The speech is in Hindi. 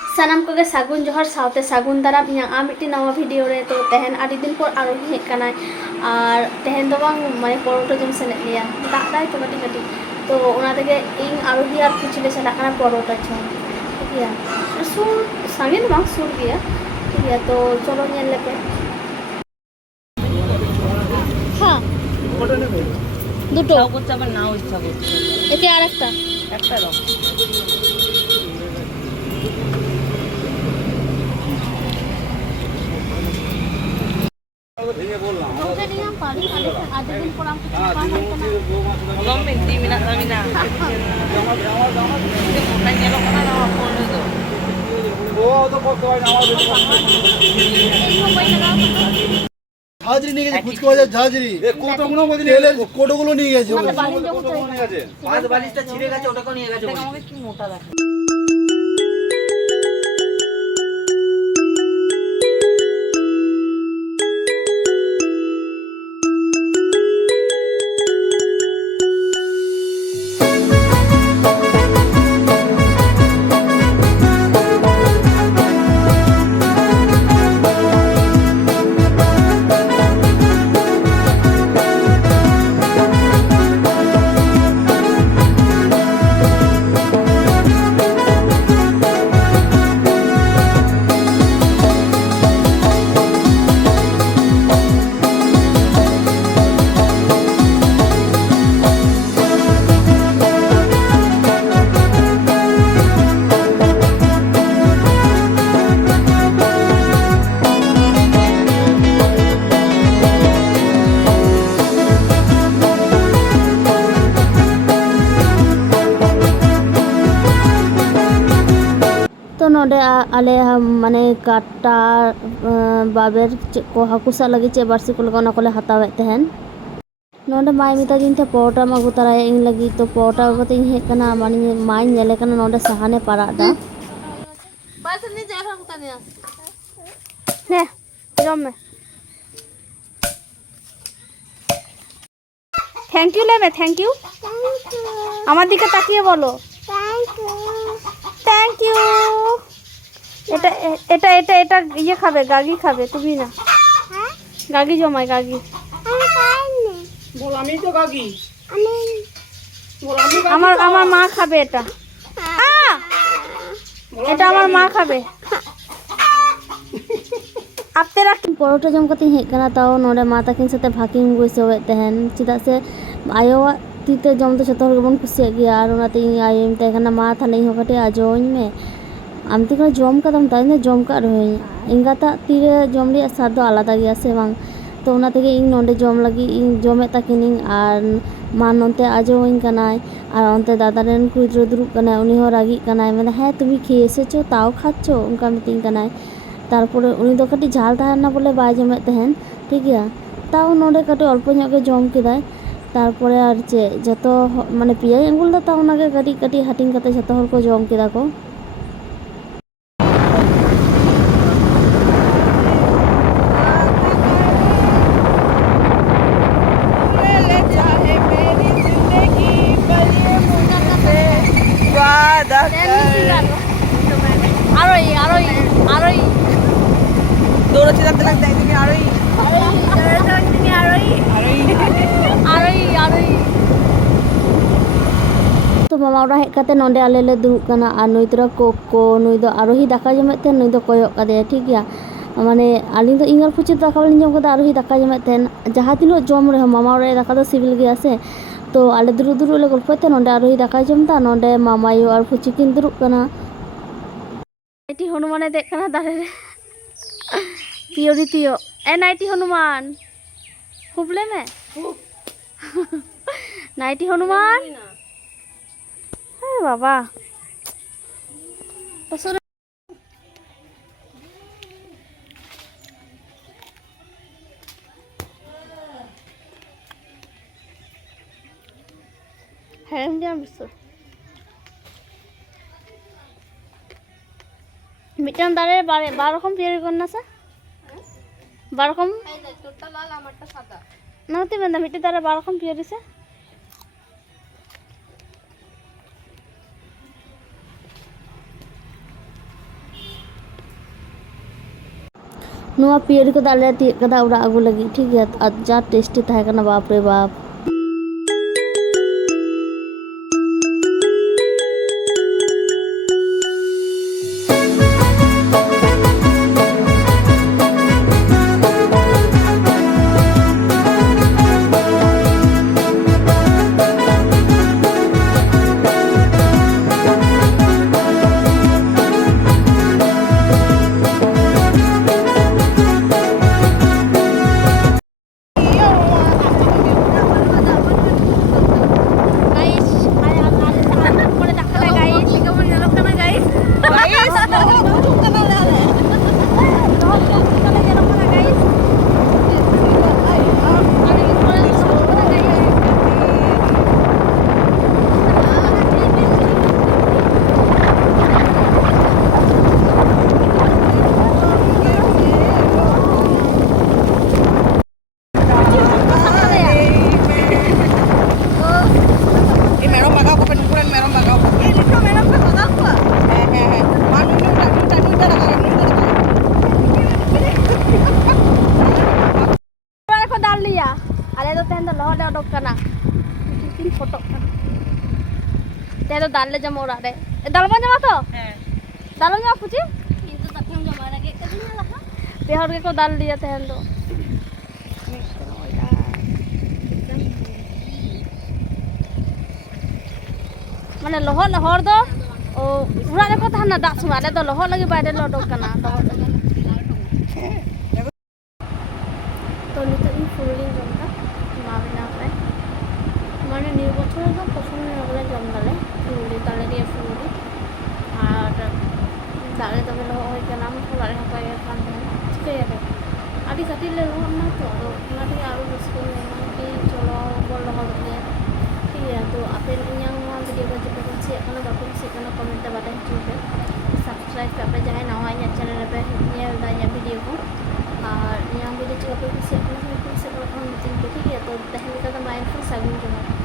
सानाम को सागुन जोहर सावते सागुन दाराम इन मिट्टी नवा भिडियो रे तो तेहन आदि दिन पर आरो हेज कनाय और तेहन दो बांग माने परोठा जम सेने लिया दाग दाय तो कटी कटी तो ओना तेगे इन आरो ही आर कुछ ले चला कना परोठा छो ठीक है सुर सागिन बांग सुर गया ठीक है तो चलो नेल लेके हां দুটো করতে আবার নাও ইচ্ছা করছে এতে আরেকটা একটা দাও ঝাঁঝরি নিয়ে গেছে ফুচকা বাজার ঝাঁঝরি তেলের কোটোগুলো নিয়ে গেছে পাঁচ বালিশটা ছিঁড়ে গেছে ওটাকেও নিয়ে গেছে আমাকে কি মোটা দেখে तो नोडे आले माने काटा बाबेर को हाकुसा लगे चे बारसी को लगा कोले हतावे तहन नोडे माय मिता दिन थे परोटा मागु तराय इन लगी तो परोटा गते इन हे कना माने माय नेले कना नोडे सहाने पारादा बस नि जा रहा कुता ने जम में थैंक यू ले में थैंक यू আমার দিকে তাকিয়ে বলো थैंक यू এটা এটা এটা এটা ইয়ে খাবে গাগি খাবে তুমি না গাগি জমাই গাগি বল আমি তো গাগি আমার আমার মা খাবে এটা এটা আমার মা খাবে आप तेरा परोठा जम कते हे कना ताओ नोडे माता किन साथे भाकिंग गोइसे होए तहन चिदा से आयो तीते जम तो जतो हर बन खुशी गया और ओनाते आयम ते कना मा थाने हो कटे आजोइन में आम ती कना जम कदम ताइने जम का रहे इंगाता तीरे जम रे सादो आलादा गया से बांग तो ओना तेगे इन नोडे जम लगी इन जमे ताकिनिंग और मा नोते आजोइन कनाय और ओनते दादा रेन कुइद्रो दुरुब कनाय उनी हो रागी कनाय माने हे तुमी खेये एसेछो ताओ खाচ্ছো उनका मिटिंग कनाय तारपरे उनी दो कटी झाल तहन ना बोले बाय जमे तहन ठीक है ताओ नोडे कटी अल्प ᱧᱚᱜ गे जम केदाय तारपरे आर चे जतो माने पिया एंगुल दा ताओ नागे कटी कटी हाटिंग कते जतो हर को जम केदा को দৌড়াতে লাগতে লাগতে তুমি আরোই তুমি আরোই আরোই आरोई तो मामा ओरा हेज कते नोडे आले ले दुरुब कना और नुई तोरा कोको नुई दो आरोही दाका जमेत थे नुई दो कोयक कदे ठीक गया माने आलिन तो इंगल फुची दाका वाली जम कदा आरोही दाका जमेत थे जहाँ तीनो जम रहे मामा ओरा दाका तो सिविल गया से तो आले दुरुब दुरुब ले गल्पते नोडे आरोही दाका जमता नोडे मामायो और फुची किन दुरुब कना एटी हनुमाने देख कना दारे तियोरी तियो ए नाइटी हनुमान हुबले में नाइटी हनुमान बाबा হ্যাঁ मिटन दारे बारे 12 रकम तैयारी करना सा 12 रकम তোরটা লাল আমারটা সাদা নাতে বন্ধা মিটে দারে 12 রকম তৈয়ারি সে ᱱᱚᱣᱟ ᱯᱤᱭᱟᱹᱨᱤ ᱠᱚᱫᱚ ᱟᱞᱮ ᱛᱤᱭᱳᱜ ᱠᱟᱫᱟ ᱚᱲᱟᱜ ᱟᱹᱜᱩ ᱞᱟᱹᱜᱤᱫ ᱴᱷᱤᱠ ᱜᱮᱭᱟ ᱟᱨ ᱡᱟ ᱴᱮᱥᱴᱤ ᱛᱟᱦᱮᱸ ᱠᱟᱱᱟ ᱵᱟᱯ ᱨᱮ ᱵᱟᱯ Meron bagaw ko penukuran meron bagaw. Itu meron bagaw ko. Manu nu tadi dah ko dal liya ale do ten do lo da dok kana tin photo kana te do dal le jamo ora re dal ba jama to dal jama puchi kintu takhon jama lage kadinya lah pe hor ke ko dal liya ten do mane lohot hor do o ura re ko thana dak suma ale do lohot lagi baide lo dok kana lohot lagi तो नितो इन फुरुलिंग जमता मा बिना पे माने निउ बछर दो प्रथम नगले जम दाले फुरुली ताले दिए फुरुली আর দাঁড়ে তবে লো হই কেলাম ফুলারে হাপাই খান ঠিক আছে আদি সাতিলে লো না তো ওনাটি আরো বেশি মানে চলো বল হবে ঠিক আছে তো আপেল ইঞ্জাং ভিডিও को जब तक से एखनो बाको से एखनो कमेंट बाटे ठीक है सब्सक्राइब पे जहां ना हो इन चैनल पे ये दाया वीडियो को और yang video juga perlu siap nak perlu siap kalau kamu bikin gitu ya atau teknik kata main pun sagun juga